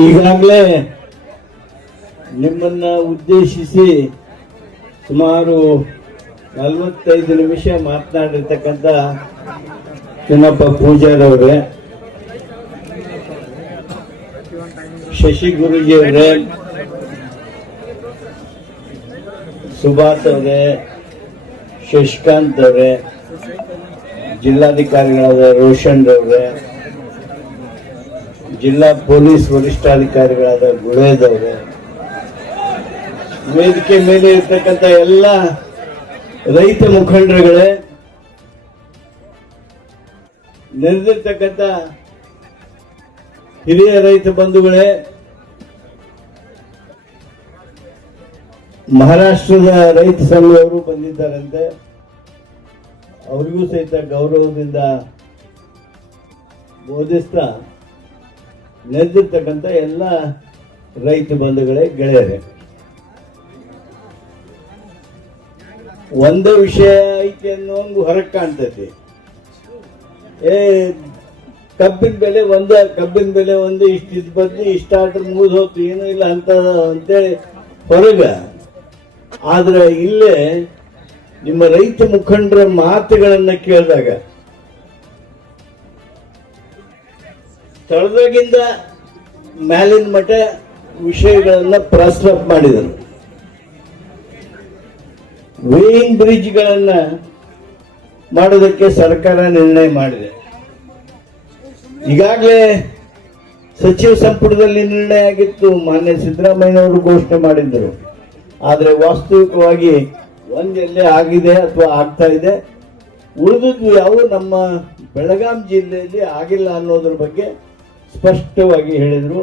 ಈಗಾಗಲೇ ನಿಮ್ಮನ್ನ ಉದ್ದೇಶಿಸಿ ಸುಮಾರು ನಲವತ್ತೈದು ನಿಮಿಷ ಮಾತನಾಡಿರ್ತಕ್ಕಂಥ ಚಿನ್ನಪ್ಪ ಪೂಜಾರ್ ಅವರೇ ಶಶಿ ಗುರುಜಿ ಅವರೇ ಸುಭಾಷ್ ಅವರೇ, ಶಶಿಕಾಂತ್ ಅವರೇ, ಜಿಲ್ಲಾಧಿಕಾರಿಗಳಾದ ರೋಷನ್ ಅವರೇ ಜಿಲ್ಲಾ ಪೊಲೀಸ್ ವರಿಷ್ಠಾಧಿಕಾರಿಗಳಾದ ಗುಳೇದ್ ಅವರೇ ವೇದಿಕೆ ಮೇಲೆ ಇರ್ತಕ್ಕಂಥ ಎಲ್ಲ ರೈತ ಮುಖಂಡರುಗಳೇ, ನೆರೆದಿರ್ತಕ್ಕಂಥ ಹಿರಿಯ ರೈತ ಬಂಧುಗಳೇ, ಮಹಾರಾಷ್ಟ್ರದ ರೈತ ಸಂಘದವರು ಬಂದಿದ್ದಾರಂತೆ. ಅವರಿಗೂ ಸಹಿತ ಗೌರವದಿಂದ ಬೋಧಿಸ್ತಾ ನೆರೆದಿರ್ತಕ್ಕಂಥ ಎಲ್ಲ ರೈತ ಬಂಧುಗಳೇ ಗೆಳೆಯರೇ. ಒಂದೇ ವಿಷಯ ಐತಿ ಅನ್ನೋಂಗು ಹೊರಗೆ ಕಾಣ್ತೈತಿ. ಏ, ಕಬ್ಬಿನ ಬೆಲೆ ಒಂದ, ಕಬ್ಬಿನ ಬೆಲೆ ಒಂದು, ಇಷ್ಟು ಇದು ಬದ್ಲಿ ಇಷ್ಟ ಆದ್ರೆ ಮುಗಿದು ಹೋಗ್ತು ಏನೂ ಇಲ್ಲ ಅಂತ, ಅಂತೇಳಿ ಹೊರಗ. ಆದ್ರೆ ಇಲ್ಲೇ ನಿಮ್ಮ ರೈತ ಮುಖಂಡರ ಮಾತುಗಳನ್ನು ಕೇಳಿದಾಗ ತಳದಾಗಿಂದ ಮ್ಯಾಲಿನ ಮಠ ವಿಷಯಗಳನ್ನ ಪ್ರಸ್ತಾಪ ಮಾಡಿದರು. ವೇಯಿಂಗ್ ಬ್ರಿಡ್ಜ್ಗಳನ್ನ ಮಾಡೋದಕ್ಕೆ ಸರ್ಕಾರ ನಿರ್ಣಯ ಮಾಡಿದೆ. ಈಗಾಗಲೇ ಸಚಿವ ಸಂಪುಟದಲ್ಲಿ ನಿರ್ಣಯ ಆಗಿತ್ತು, ಮಾನ್ಯ ಸಿದ್ದರಾಮಯ್ಯನವರು ಘೋಷಣೆ ಮಾಡಿದ್ದರು. ಆದರೆ ವಾಸ್ತವಿಕವಾಗಿ ಒಂದೆಲ್ಲೇ ಆಗಿದೆ ಅಥವಾ ಆಗ್ತಾ ಇದೆ. ಉಳಿದದ್ದು ಯಾವ ನಮ್ಮ ಬೆಳಗಾಂ ಜಿಲ್ಲೆಯಲ್ಲಿ ಆಗಿಲ್ಲ ಅನ್ನೋದ್ರ ಬಗ್ಗೆ ಸ್ಪಷ್ಟವಾಗಿ ಹೇಳಿದರು.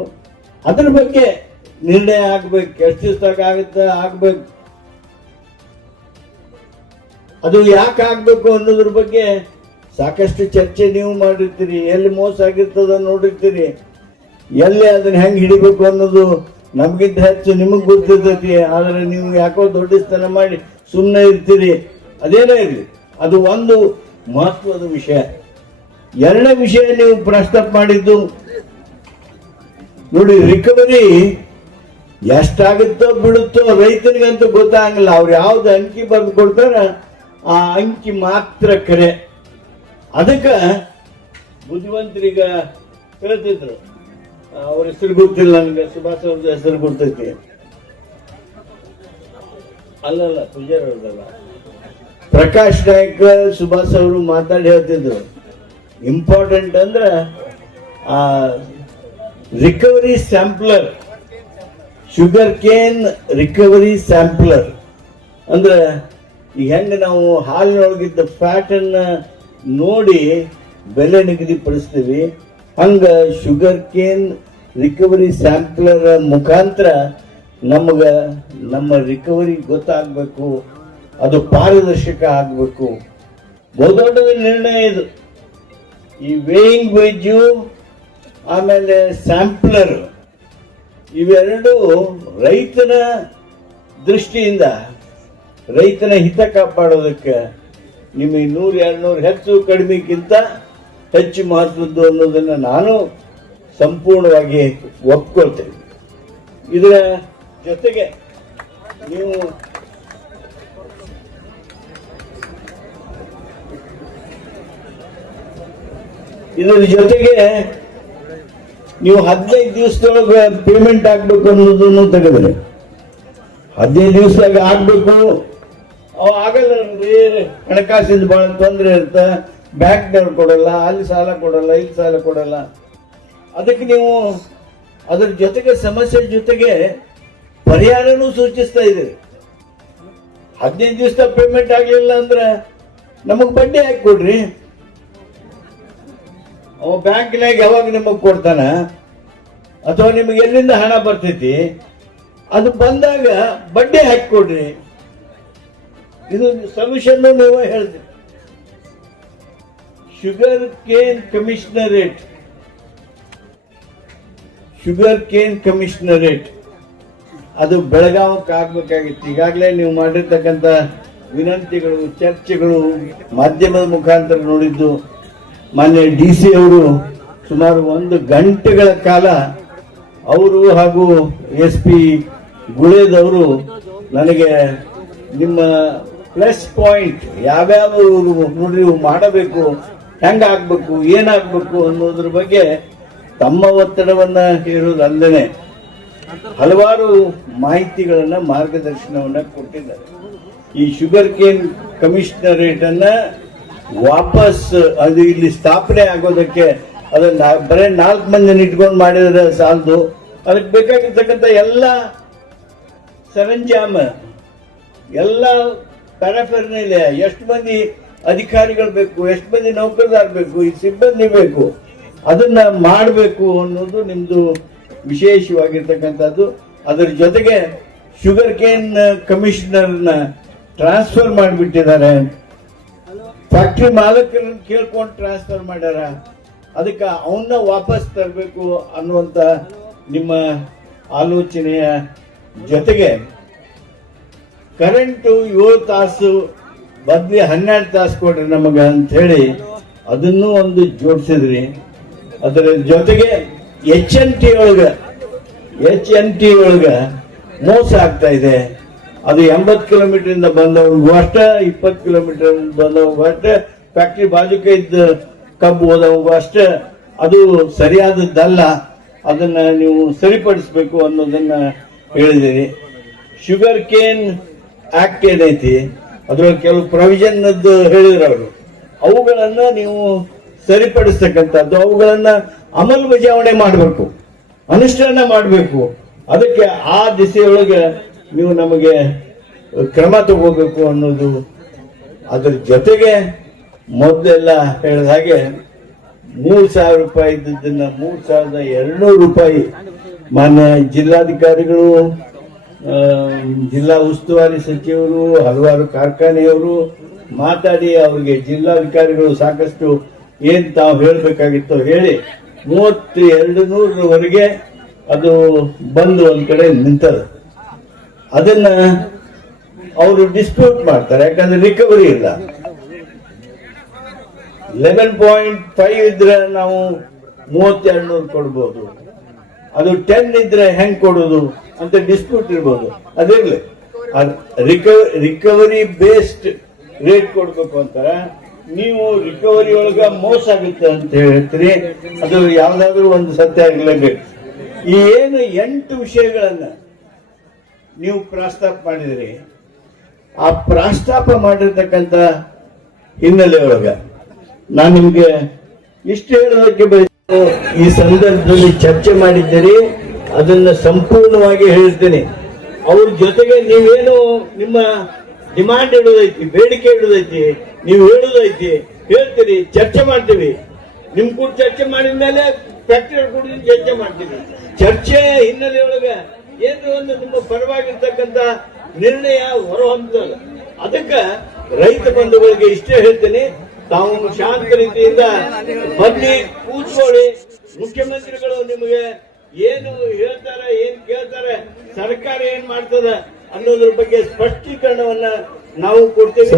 ಅದ್ರ ಬಗ್ಗೆ ನಿರ್ಣಯ ಆಗ್ಬೇಕು, ಎಷ್ಟು ಆಗುತ್ತೆ ಆಗ್ಬೇಕು. ಅದು ಯಾಕೆ ಆಗ್ಬೇಕು ಅನ್ನೋದ್ರ ಬಗ್ಗೆ ಸಾಕಷ್ಟು ಚರ್ಚೆ ನೀವು ಮಾಡಿರ್ತೀರಿ, ಎಲ್ಲಿ ಮೋಸ ಆಗಿರ್ತದ ನೋಡಿರ್ತೀರಿ. ಎಲ್ಲಿ ಅದನ್ನ ಹೆಂಗ್ ಹಿಡಿಬೇಕು ಅನ್ನೋದು ನಮ್ಗಿಂತ ಹೆಚ್ಚು ನಿಮಗ್ ಗೊತ್ತಿರ್ತೈತಿ, ಆದ್ರೆ ನೀವು ಯಾಕೋ ದೊಡ್ಡಸ್ತನ ಮಾಡಿ ಸುಮ್ಮನೆ ಇರ್ತೀರಿ. ಅದೇನೇ ಇರಲಿ, ಅದು ಒಂದು ಮಹತ್ವದ ವಿಷಯ. ಎರಡನೇ ವಿಷಯ ನೀವು ಪ್ರಸ್ತಾಪ ಮಾಡಿದ್ದು ನೋಡಿ, ರಿಕವರಿ ಎಷ್ಟಾಗುತ್ತೋ ಬಿಡುತ್ತೋ ರೈತನಿಗಂತೂ ಗೊತ್ತಾಗಲ್ಲ ಅವ್ರು ಯಾವ್ದು ಅಂಕಿ ಬರೆದು ಕೊಡ್ತಾರ ಆ ಅಂಕಿ ಮಾತ್ರ ಕರೆ. ಅದಕ್ಕೆ ಬುದ್ಧಿವಂತರೀಗ ಹೇಳ್ತಿದ್ರು. ಅವ್ರ ಹೆಸರು ಗೊತ್ತಿಲ್ಲ ನನಗೆ, ಸುಭಾಷ್ ಅವ್ರದ್ದು ಹೆಸರು ಗೊತ್ತೈತಿ. ಅಲ್ಲಲ್ಲ ಪೂಜಾರಿ ಅವ್ರದ್ದಲ್ಲ ಪ್ರಕಾಶ್ ನಾಯ್ಕ ಸುಭಾಷ್ ಅವರು ಮಾತಾಡಿ ಹೇಳ್ತಿದ್ರು. ಇಂಪಾರ್ಟೆಂಟ್ ಅಂದ್ರೆ ಆ recovery sampler sugar cane recovery sampler ಅಂದ್ರೆ ಈಗ ಹೆಂಗೆ ನಾವು ಹಾಲಿನೊಳಗಿದ್ದ ಫ್ಯಾಟ್ ಅನ್ನ ನೋಡಿ ಬೆಲೆ ನಿಗದಿಪಡಿಸ್ತೀವಿ. ಹಂಗ ಶುಗರ್ ಕೇನ್ ರಿಕವರಿ ಸ್ಯಾಂಪ್ಲರ್ ಮುಖಾಂತರ ನಮಗೆ ನಮ್ಮ ರಿಕವರಿ ಗೊತ್ತಾಗಬೇಕು, ಅದು ಪಾರದರ್ಶಕ ಆಗಬೇಕು. ಬಹುದೊಡ್ಡದ ನಿರ್ಣಯ ಇದು. ಈ ವೇಯಿಂಗ್ ವೆಜ್ಜು ಆಮೇಲೆ ಸ್ಯಾಂಪ್ಲರ್. ಇವೆರಡು ರೈತನ ದೃಷ್ಟಿಯಿಂದ, ರೈತನ ಹಿತ ಕಾಪಾಡೋದಕ್ಕೆ ನಿಮಗೆ ನೂರು, ಎರಡ್ನೂರು ಹೆಚ್ಚು ಕಡಿಮೆಗಿಂತ ಹೆಚ್ಚು ಮಹತ್ವದ್ದು ಅನ್ನೋದನ್ನು ನಾನು ಸಂಪೂರ್ಣವಾಗಿ ಒಪ್ಕೊಳ್ತೇನೆ. ಇದರ ಜೊತೆಗೆ ನೀವು ಇದರ ಜೊತೆಗೆ ನೀವು ಹದಿನೈದು ದಿವಸದೊಳಗೆ ಪೇಮೆಂಟ್ ಆಗ್ಬೇಕು ಅನ್ನೋದನ್ನು ತೆಗೆದ್ರೆ. ಹದಿನೈದು ದಿವಸದಾಗ ಆಗ್ಬೇಕು. ಅವು ಆಗಲ್ಲ ಹಣಕಾಸಿನ ಬಹಳ ತೊಂದರೆ ಇರುತ್ತೆ. ಬ್ಯಾಂಕ್ನವ್ರು ಕೊಡಲ್ಲ, ಅಲ್ಲಿ ಸಾಲ ಕೊಡಲ್ಲ, ಇಲ್ಲಿ ಸಾಲ ಕೊಡಲ್ಲ. ಅದಕ್ಕೆ ನೀವು ಅದ್ರ ಜೊತೆಗೆ ಸಮಸ್ಯೆ ಜೊತೆಗೆ ಪರಿಹಾರನೂ ಸೂಚಿಸ್ತಾ ಇದ್ದೀರಿ. ಹದಿನೈದು ದಿವಸ ಪೇಮೆಂಟ್ ಆಗಲಿಲ್ಲ ಅಂದ್ರೆ ನಮಗೆ ಬಡ್ಡಿ ಹಾಕಿ ಕೊಡ್ರಿ. ಅವ ಬ್ಯಾಂಕ್ನಾಗ ಯಾವಾಗ ನಿಮಗೆ ಕೊಡ್ತಾನ? ಅಥವಾ ನಿಮಗೆ ಎಲ್ಲಿಂದ ಹಣ ಬರ್ತೈತಿ? ಅದು ಬಂದಾಗ ಬಡ್ಡಿ ಹಾಕಿಕೊಡ್ರಿ ಇದು ಸೊಲ್ಯೂಷನ್ ನೀವು ಹೇಳ್ತೀರಿ sugar cane commissionerate sugar cane commissionerate ಅದು ಬೆಳಗಾವಕ್ಕೆ ಆಗ್ಬೇಕಾಗಿತ್ತು. ಈಗಾಗಲೇ ನೀವು ಮಾಡಿರ್ತಕ್ಕಂಥ ವಿನಂತಿಗಳು, ಚರ್ಚೆಗಳು ಮಾಧ್ಯಮದ ಮುಖಾಂತರ ನೋಡಿದ್ದು. ಮಾನ್ಯ ಡಿ ಸಿ ಅವರು ಸುಮಾರು ಒಂದು ಗಂಟೆಗಳ ಕಾಲ ಅವರು ಹಾಗೂ ಎಸ್ ಪಿ ಗುಳೇದವರು ನನಗೆ ನಿಮ್ಮ ಪ್ಲಸ್ ಪಾಯಿಂಟ್ ಯಾವ್ಯಾವ ನೋಡ್ರಿ ಮಾಡಬೇಕು, ಹೆಂಗ ಆಗ್ಬೇಕು, ಏನಾಗ್ಬೇಕು ಅನ್ನೋದ್ರ ಬಗ್ಗೆ ತಮ್ಮ ಒತ್ತಡವನ್ನ ಹೇಳೋದಲ್ಲದೆ ಹಲವಾರು ಮಾಹಿತಿಗಳನ್ನ ಮಾರ್ಗದರ್ಶನವನ್ನ ಕೊಟ್ಟಿದ್ದಾರೆ. ಈ ಶುಗರ್ ಕೇನ್ ಕಮಿಷನರೇಟ್ ಅನ್ನ ವಾಪಸ್, ಅದು ಇಲ್ಲಿ ಸ್ಥಾಪನೆ ಆಗೋದಕ್ಕೆ ಅದನ್ನ ಬರೇ ನಾಲ್ಕು ಮಂದಿನ ಇಟ್ಕೊಂಡು ಮಾಡಿದ್ರೆ ಸಾಲದು. ಅದಕ್ಕೆ ಬೇಕಾಗಿರ್ತಕ್ಕಂಥ ಎಲ್ಲ ಸರಂಜಾಮ ಎಲ್ಲ ಪ್ಯಾರಾಫೆರ್ನಿಲೆ ಎಷ್ಟು ಮಂದಿ ಅಧಿಕಾರಿಗಳು ಬೇಕು, ಎಷ್ಟು ಮಂದಿ ನೌಕರದಾರ ಬೇಕು, ಈ ಸಿಬ್ಬಂದಿ ಬೇಕು, ಅದನ್ನ ಮಾಡಬೇಕು ಅನ್ನೋದು ನಿಮ್ಮದು ವಿಶೇಷವಾಗಿರ್ತಕ್ಕಂಥದ್ದು. ಅದರ ಜೊತೆಗೆ ಶುಗರ್ ಕೇನ್ ಕಮಿಷನರ್ನ ಟ್ರಾನ್ಸ್ಫರ್ ಮಾಡಿಬಿಟ್ಟಿದ್ದಾರೆ. ಫ್ಯಾಕ್ಟ್ರಿ ಮಾಲಕರನ್ನ ಕೇಳ್ಕೊಂಡು ಟ್ರಾನ್ಸ್ಫರ್ ಮಾಡ್ಯಾರ. ಅದಕ್ಕೆ ಅವನ್ನ ವಾಪಸ್ ತರಬೇಕು ಅನ್ನುವಂತ ನಿಮ್ಮ ಆಲೋಚನೆಯ ಜೊತೆಗೆ ಕರೆಂಟು ಏಳು ತಾಸು, ಬದ್ಲಿ ಹನ್ನೆರಡು ತಾಸು ಕೊಡ್ರಿ ನಮಗೆ ಹೇಳಿ ಅದನ್ನು ಒಂದು ಜೋಡಿಸಿದ್ರಿ. ಅದರ ಜೊತೆಗೆ ಎಚ್ ಎನ್ ಟಿ ಒಳಗೆ ಎಚ್ ಎನ್ ಟಿ ಒಳಗೆ ಮೋಸ ಆಗ್ತಾ ಇದೆ. ಅದು ಎಂಬತ್ತು ಕಿಲೋಮೀಟರ್ ಇಂದ ಬಂದವ್ರಿಗೂ ಅಷ್ಟೇ, ಇಪ್ಪತ್ತು ಕಿಲೋಮೀಟರ್ ಬಂದವರು ಅಷ್ಟೇ, ಫ್ಯಾಕ್ಟ್ರಿ ಬಾಜುಕ ಇದ್ದ ಕಬ್ಬು ಹೋದವ್ರಿಗೂ ಅಷ್ಟೇ. ಅದು ಸರಿಯಾದದ್ದಲ್ಲ, ಅದನ್ನ ನೀವು ಸರಿಪಡಿಸ್ಬೇಕು ಅನ್ನೋದನ್ನ ಹೇಳಿದಿರಿ ಶುಗರ್ ಕೇನ್ ಆಕ್ಟ್ ಏನೈತಿ ಅದ್ರೊಳಗೆ ಕೆಲವು ಪ್ರೊವಿಷನ್ ಹೇಳಿದ್ರು ಅವರು. ಅವುಗಳನ್ನ ನೀವು ಸರಿಪಡಿಸ್ತಕ್ಕಂಥದ್ದು, ಅವುಗಳನ್ನ ಅಮಲ್ಬಜಾವಣೆ ಮಾಡಬೇಕು, ಅನುಷ್ಠಾನ ಮಾಡಬೇಕು. ಅದಕ್ಕೆ ಆ ದಿಸೆಯೊಳಗೆ ನೀವು ನಮಗೆ ಕ್ರಮ ತಗೋಬೇಕು ಅನ್ನೋದು ಅದ್ರ ಜೊತೆಗೆ ಮೊದಲೆಲ್ಲ ಹೇಳಿದ ಹಾಗೆ ಮೂರು ಸಾವಿರ ರೂಪಾಯಿ ಇದ್ದದ್ದನ್ನ ಮೂರು ಸಾವಿರದ ಎರಡುನೂರು ರೂಪಾಯಿ ಮಾನ್ಯ ಜಿಲ್ಲಾಧಿಕಾರಿಗಳು ಜಿಲ್ಲಾ ಉಸ್ತುವಾರಿ ಸಚಿವರು, ಹಲವಾರು ಕಾರ್ಖಾನೆಯವರು ಮಾತಾಡಿ ಅವರಿಗೆ ಜಿಲ್ಲಾಧಿಕಾರಿಗಳು ಸಾಕಷ್ಟು ಏನು ತಾವು ಹೇಳಬೇಕಾಗಿತ್ತು ಹೇಳಿ ಮೂವತ್ತು ಎರಡು ನೂರವರೆಗೆ ಅದು ಬಂದು ಒಂದು ಕಡೆ ನಿಂತದ. ಅದನ್ನ ಅವರು ಡಿಸ್ಪ್ಯೂಟ್ ಮಾಡ್ತಾರೆ, ಯಾಕಂದ್ರೆ ರಿಕವರಿ ಇಲ್ಲ. ಲೆವೆನ್ ಪಾಯಿಂಟ್ ಫೈವ್ ಇದ್ರೆ ನಾವು ಮೂವತ್ತೆರಡು ನೂರು ಕೊಡ್ಬೋದು. ಅದು ಟೆನ್ ಇದ್ರೆ ಹೆಂಗ್ ಕೊಡೋದು ಅಂತ ಡಿಸ್ಪ್ಯೂಟ್ ಇರ್ಬೋದು. ಅದಿರ್ಲಿ ರಿಕವರಿ ಬೇಸ್ಡ್ ರೇಟ್ ಕೊಡ್ಬೇಕು ಅಂತಾರೆ. ನೀವು ರಿಕವರಿ ಒಳಗ ಮೋಸ ಆಗುತ್ತೆ ಅಂತ ಹೇಳ್ತೀರಿ. ಅದು ಯಾವ್ದಾದ್ರು ಒಂದು ಸತ್ಯ ಆಗ್ಲೇಬೇಕು. ಈ ಏನು ಎಂಟು ವಿಷಯಗಳನ್ನ ನೀವು ಪ್ರಸ್ತಾಪ ಮಾಡಿದ್ರಿ. ಆ ಪ್ರಸ್ತಾಪ ಮಾಡಿರ್ತಕ್ಕಂಥ ಹಿನ್ನೆಲೆ ಒಳಗ ನಾನು ನಿಮ್ಗೆ ಇಷ್ಟು ಹೇಳೋದಕ್ಕೆ ಬಯಸ್ತೇನೆ. ಈ ಸಂದರ್ಭದಲ್ಲಿ ಚರ್ಚೆ ಮಾಡಿದ್ದೀರಿ, ಅದನ್ನ ಸಂಪೂರ್ಣವಾಗಿ ಹೇಳ್ತೇನೆ ಅವ್ರ ಜೊತೆಗೆ ನೀವೇನು ನಿಮ್ಮ ಡಿಮಾಂಡ್ ಇಡೋದೈತಿ ಬೇಡಿಕೆ ಇಡೋದೈತಿ ನೀವು ಹೇಳೋದೈತಿ, ಹೇಳ್ತೀರಿ, ಚರ್ಚೆ ಮಾಡ್ತೀವಿ. ನಿಮ್ ಕೂಡ ಚರ್ಚೆ ಮಾಡಿದ ಮೇಲೆ ಫ್ಯಾಕ್ಟರಿ ಕೂಡ ಚರ್ಚೆ ಮಾಡ್ತೀವಿ. ಚರ್ಚೆ ಹಿನ್ನೆಲೆ ಒಳಗ ಏನು ಒಂದು ನಿಮ್ಮ ಪರವಾಗಿರ್ತಕ್ಕಂತ ನಿರ್ಣಯ ಹೊರಹೊಮ್ಮದಲ್ಲ. ಅದಕ್ಕೆ ರೈತ ಬಂಧುಗಳಿಗೆ ಇಷ್ಟೇ ಹೇಳ್ತೇನೆ ತಾವು ಶಾಂತ ರೀತಿಯಿಂದ ಬನ್ನಿ ಕೂತ್ಕೊಳ್ಳಿ. ಮುಖ್ಯಮಂತ್ರಿಗಳು ನಿಮಗೆ ಏನು ಹೇಳ್ತಾರೆ ಏನ್ ಕೇಳ್ತಾರೆ ಸರ್ಕಾರ ಏನ್ ಮಾಡ್ತದ ಅನ್ನೋದ್ರ ಬಗ್ಗೆ ಸ್ಪಷ್ಟೀಕರಣವನ್ನ ನಾವು ಕೊಡ್ತೇವೆ.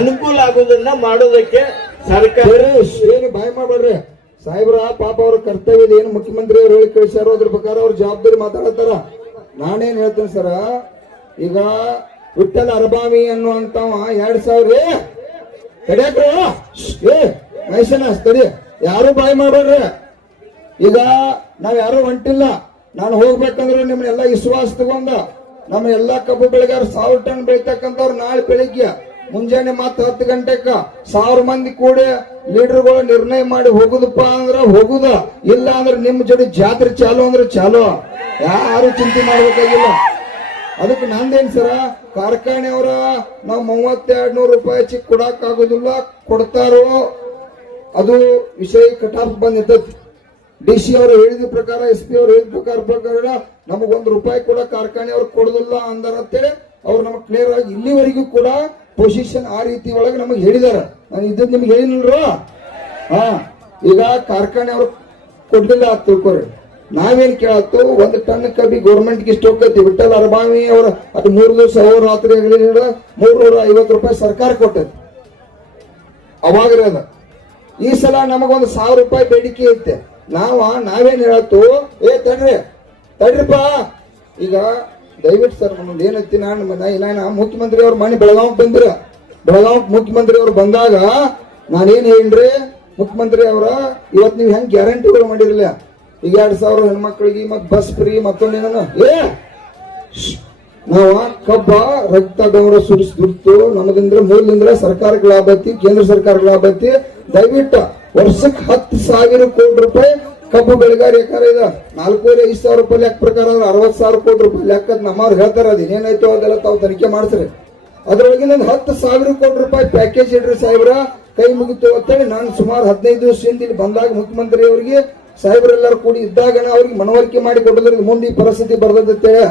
ಅನುಕೂಲ ಆಗೋದನ್ನ ಮಾಡೋದಕ್ಕೆ ಸರ್ಕಾರ ಏನು ಭಯ ಮಾಡ್ಬೇಡ್ರಿ. ಸಾಹೇಬ್ರ, ಪಾಪ ಅವ್ರ ಕರ್ತವ್ಯದ ಏನು ಮುಖ್ಯಮಂತ್ರಿ ಅವ್ರು ಹೇಳಿ ಕಳಿಸ್ಯಾರೋ ಅದ್ರ ಪ್ರಕಾರ ಅವ್ರ ಜವಾಬ್ದಾರಿ ಮಾತಾಡತ್ತಾರ. ನಾನೇನ್ ಹೇಳ್ತೇನೆ ಸರ, ಈಗ ವಿಠಲ್ ಅರಬಾಮಿ ಅನ್ನುವಂತವ ಎರಡ್ ಸಾವಿರ ತಡಿಯಾಕ್ರ? ಏ ಮಹೇಶನ ತಡಿ. ಯಾರು ಬಾಯಿ ಮಾಡ್ಬೇಡ್ರಿ ಈಗ ನಾವ್ ಯಾರು ಹೊಂಟಿಲ್ಲ. ನಾನು ಹೋಗ್ಬೇಕಂದ್ರೆ ನಿಮ್ನೆಲ್ಲ ವಿಶ್ವಾಸ ತಗೊಂಡ. ನಮ್ಮ ಎಲ್ಲಾ ಕಬ್ಬು ಬೆಳೆಗಾರ ಸಾವಿರ ಟನ್ ಬೆಳಿತಕ್ಕಂಥವ್ರು ನಾಳೆ ಬೆಳಿಗ್ಗೆ. ಮುಂಜಾನೆ ಮತ್ತೆ ಹತ್ತು ಗಂಟೆಕ ಸಾವಿರ ಮಂದಿ ಕೂಡಿ ಲೀಡರ್ಗಳು ನಿರ್ಣಯ ಮಾಡಿ ಹೋಗುದಪ್ಪ ಅಂದ್ರ ಹೋಗುದ, ಇಲ್ಲ ಅಂದ್ರೆ ನಿಮ್ ಜೊತೆ ಜಾತ್ರೆ ಚಾಲು ಅಂದ್ರೆ ಚಾಲು. ಯಾರು ಚಿಂತೆ ಮಾಡ್ಬೇಕಾಗಿಲ್ಲ. ಅದಕ್ಕೆ ನಂದೇನ್ ಸರ ಕಾರ್ಖಾನೆಯವರ ನಾವು ಮೂವತ್ತೆರಡು ನೂರು ರೂಪಾಯಿ ಹಚ್ಚಿ ಕೊಡಕ್ ಆಗುದಿಲ್ಲ ಕೊಡ್ತಾರೋ? ಅದು ವಿಷಯ ಕಟಾಫ್ ಬಂದಿರ್ತೈತಿ ಡಿ ಸಿ ಅವರು ಹೇಳಿದ ಪ್ರಕಾರ, ಎಸ್ ಪಿ ಅವರು ಹೇಳಿದ ಪ್ರಕಾರ ಪ್ರಕಾರ ನಮಗೊಂದು ರೂಪಾಯಿ ಕೂಡ ಕಾರ್ಖಾನೆ ಅವ್ರು ಕೊಡುದಿಲ್ಲ ಅಂದಾರ ಅಂತೇಳಿ ಅವ್ರು ನಮಗ್ ಕ್ಲಿಯರ್ ಆಗಿ ಇಲ್ಲಿವರೆಗೂ ಕೂಡ ಪೊಸಿಷನ್ ಆ ರೀತಿ ಒಳಗೆ ನಮಗೆ ಹೇಳಿದಾರ ನಾನು ಇದ್ದ ನಿಮ್ಗೆ ಹೇಳಿಲ್ರ ಹಾ, ಈಗ ಕಾರ್ಖಾನೆ ಅವ್ರು ಕೊಡ್ಲಿಲ್ಲ ತಿಳ್ಕೊರಿ ನಾವೇನ್ ಕೇಳತ್ತು ಒಂದು ಟನ್ ಕಬ್ಬಿ ಗೌರ್ಮೆಂಟ್ಗೆ ಇಷ್ಟು ಹೋಗ್ತೈತಿ ವಿಠಲ್ ಅರಬಾವಿ ಅವ್ರ ಅದು ಮೂರು ದಿವಸ ಅವ್ರ ರಾತ್ರಿ ಮೂರ್ನೂರ ಐವತ್ತು ರೂಪಾಯಿ ಸರ್ಕಾರ ಕೊಟ್ಟೈತಿ. ಅವಾಗ ಅದ ಈ ಸಲ ನಮಗೊಂದು ಸಾವಿರ ರೂಪಾಯಿ ಬೇಡಿಕೆ ಐತೆ. ನಾವ, ನಾವೇನ್ ಹೇಳತ್ತು ಏ ತಡ್ರಿ ಈಗ ದಯವಿಟ್ಟು ಸರ್ ನಮ್ದು ಏನೈತಿ ನಾನು ನಾನು ಮುಖ್ಯಮಂತ್ರಿ ಅವ್ರ ಮನೆ ಬೆಳಗಾವ್ ಬಂದಿರ. ಬೆಳಗಾವ್ ಮುಖ್ಯಮಂತ್ರಿ ಅವ್ರು ಬಂದಾಗ ನಾನೇನು ಹೇಳ್ರಿ, ಮುಖ್ಯಮಂತ್ರಿ ಅವರ ಇವತ್ ನೀವು ಹೆಂಗೆ ಗ್ಯಾರಂಟಿಗಳು ಮಾಡಿರಲಿಲ್ಲ ಈಗ ಎರಡು ಸಾವಿರ ಹೆಣ್ಮಕ್ಳಿಗೆ ಮತ್ ಬಸ್ ಫ್ರೀ ಮತ್ತೊಂದೇನ ಏ. ನಾವ ಕಬ್ಬ, ರಕ್ತ ಗೌರವ ಸುರಿಸಿ, ದುಡ್ತು ನಮದಿಂದ ಮೂಲದಿಂದ ಲಾಭ ಕೇಂದ್ರ ಸರ್ಕಾರಕ್ಕೆ ಲಾಭ ಐತಿ ದಯವಿಟ್ಟು ವರ್ಷಕ್ಕೆ ಹತ್ತು ಸಾವಿರ ಕೋಟಿ ರೂಪಾಯಿ ಕಬ್ಬು ಬೆಳೆಗಾರ ಎಕರೆ ಇದೆ. ನಾಲ್ಕೂವರೆ ಐದು ಸಾವಿರ ರೂಪಾಯಿ ಲೆಕ್ಕ ಪ್ರಕಾರ ಅವ್ರು ಅರವತ್ತು ಸಾವಿರ ಕೋಟಿ ರೂಪಾಯಿ ಲೆಕ್ಕದ ನಮ್ಮವ್ರು ಹೇಳ್ತಾರೆ ಅದು ಏನಾಯ್ತು ಅದೆಲ್ಲ ತಾವು ತನಿಖೆ ಮಾಡ್ತಾರೆ ಅದ್ರೊಳಗಿನ ಒಂದು ಹತ್ತು ಸಾವಿರ ಕೋಟಿ ರೂಪಾಯಿ ಪ್ಯಾಕೇಜ್ ಇಡ್ರಿ ಸಾಹೇಬ್ರ. ಕೈ ಮುಗಿತು ಅಂತೇಳಿ ನಾನು ಸುಮಾರು ಹದಿನೈದು ದಿವಸದಿಂದ ಇಲ್ಲಿ ಬಂದಾಗ ಮುಖ್ಯಮಂತ್ರಿ ಅವರಿಗೆ ಸಾಹೇಬ್ರೆಲ್ಲರೂ ಕೂಡಿ ಇದ್ದಾಗ ಅವ್ರಿಗೆ ಮನವರಿಕೆ ಮಾಡಿ ಕೊಡೋದ್ರಿಗೆ ಮುಂದೆ ಈ ಪರಿಸ್ಥಿತಿ ಬರ್ತದಂತೇಳಿ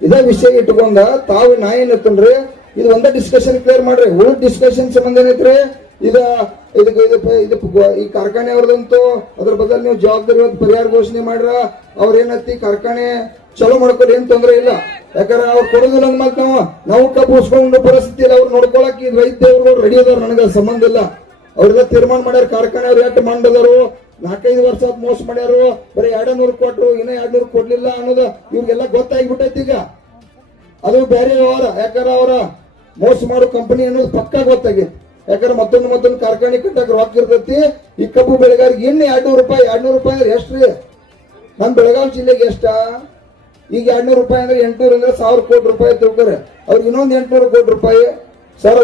ಇದೇ ವಿಷಯ ಇಟ್ಕೊಂಡ ತಾವು ನಾ ಏನತ್ತನ್ರಿ ಇದು ಒಂದೇ ಡಿಸ್ಕಷನ್ ಕ್ಲಿಯರ್ ಮಾಡ್ರಿ. ಉಳಿದ ಡಿಸ್ಕಷನ್ ಸಂಬಂಧ ಏನೈತ್ರಿ? ಇದ ಇದಕ್ಕೆ ಇದು ಇದು ಈ ಕಾರ್ಖಾನೆ ಅವ್ರದಂತೂ ಅದ್ರ ಬದಲು ನೀವು ಜವಾಬ್ದಾರಿ ಪರಿಹಾರ ಘೋಷಣೆ ಮಾಡ್ರ, ಅವ್ರ ಏನತ್ತಿ ಕಾರ್ಖಾನೆ ಚಲೋ ಮಾಡ್ಕೊಳ್ಳಿ ಏನ್ ತೊಂದರೆ ಇಲ್ಲ. ಯಾಕಂದ್ರೆ ಅವ್ರು ಕೊಡೋದಿಲ್ಲ ಅಂದ್ ಮಾತ್ ನಾವು ನಾವು ಕಬ್ಬು ಉಸ್ಕೊಂಡು ಪರಿಸ್ಥಿತಿ ಇಲ್ಲ, ಅವ್ರು ನೋಡ್ಕೊಳಕ್ ರೈತ ರೆಡಿ ಅದಾರ, ನನಗೆ ಸಂಬಂಧ ಇಲ್ಲ. ಅವ್ರೆಲ್ಲ ತೀರ್ಮಾನ ಮಾಡ್ಯಾರ, ಕಾರ್ಖಾನೆ ಅವ್ರು ಯಾಕೆ ಮಂಡದರು ನಾಲ್ಕೈದು ವರ್ಷ ಮೋಸ ಮಾಡ್ಯಾರು, ಬರೀ ಎರಡ ನೂರು ಕೊಟ್ರು, ಇನ್ನೂ ಎರಡ್ ನೂರು ಕೊಡ್ಲಿಲ್ಲ ಅನ್ನೋದು ಇವ್ರಿಗೆಲ್ಲ ಗೊತ್ತಾಗ್ಬಿಟ್ಟೈತಿ ಈಗ. ಅದು ಬೇರೆ ವ್ಯವಹಾರ. ಯಾಕಂದ್ರೆ ಅವರ ಮೋಸ ಮಾಡೋ ಕಂಪನಿ ಅನ್ನೋದು ಪಕ್ಕ ಗೊತ್ತಾಗೈತಿ ಯಾಕಂದ್ರೆ ಮತ್ತೊಂದು ಮತ್ತೊಂದು ಕಾರ್ಖಾನೆ ಕಟ್ಟಕ್ಕೆ ರೊಕ್ಕ ಇರ್ತೈತಿ. ಈ ಕಬ್ಬು ಬೆಳೆಗಾರಿಗೆ ಇನ್ನು ಎರಡ್ನೂರು ರೂಪಾಯಿ ಎರಡ್ನೂರು ರೂಪಾಯಿ ಅಂದ್ರೆ ಎಷ್ಟ್ರಿ ನಮ್ಮ ಬೆಳಗಾವಿ ಜಿಲ್ಲೆಗೆ ಎಷ್ಟ? ಈಗ ಎರಡ್ನೂರು ರೂಪಾಯಿ ಅಂದ್ರೆ ಎಂಟ್ನೂರು ಅಂದ್ರೆ ಸಾವಿರ ಕೋಟಿ ರೂಪಾಯಿ ತಿಳ್ಕೊರೆ ಅವ್ರಿಗೆ ಇನ್ನೊಂದು ಎಂಟ್ನೂರು ಕೋಟಿ ರೂಪಾಯಿ. ಸರ್